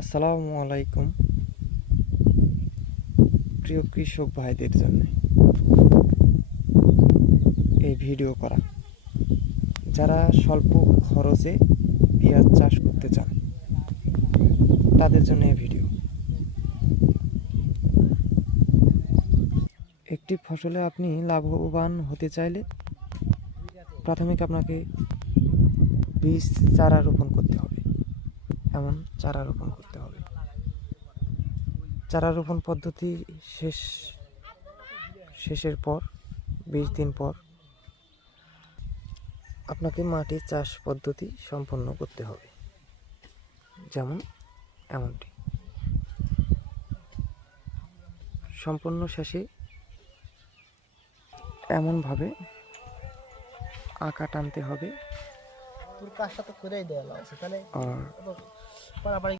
আসসালামু আলাইকুম প্রিয় কৃষক ভাইদের জন্য এই ভিডিও করা, যারা স্বল্প খরচে পেঁয়াজ চাষ করতে চান তাদের জন্য এই ভিডিও। একটি ফসলে আপনি লাভবান হতে চাইলে প্রাথমিক আপনাকে বীজ চারা রোপণ করতে হবে। এমন চারা রোপণ করতে হবে। চারা রোপণ পদ্ধতি শেষের পর 20 দিন পর আপনাকে মাটি চাষ পদ্ধতি সম্পন্ন করতে হবে, যেমন এমনটি। সম্পূর্ণ শেষে এমনভাবে আঁকা টানতে হবে কাজটা তো করেই দেওয়া লাগছে তাহলে আর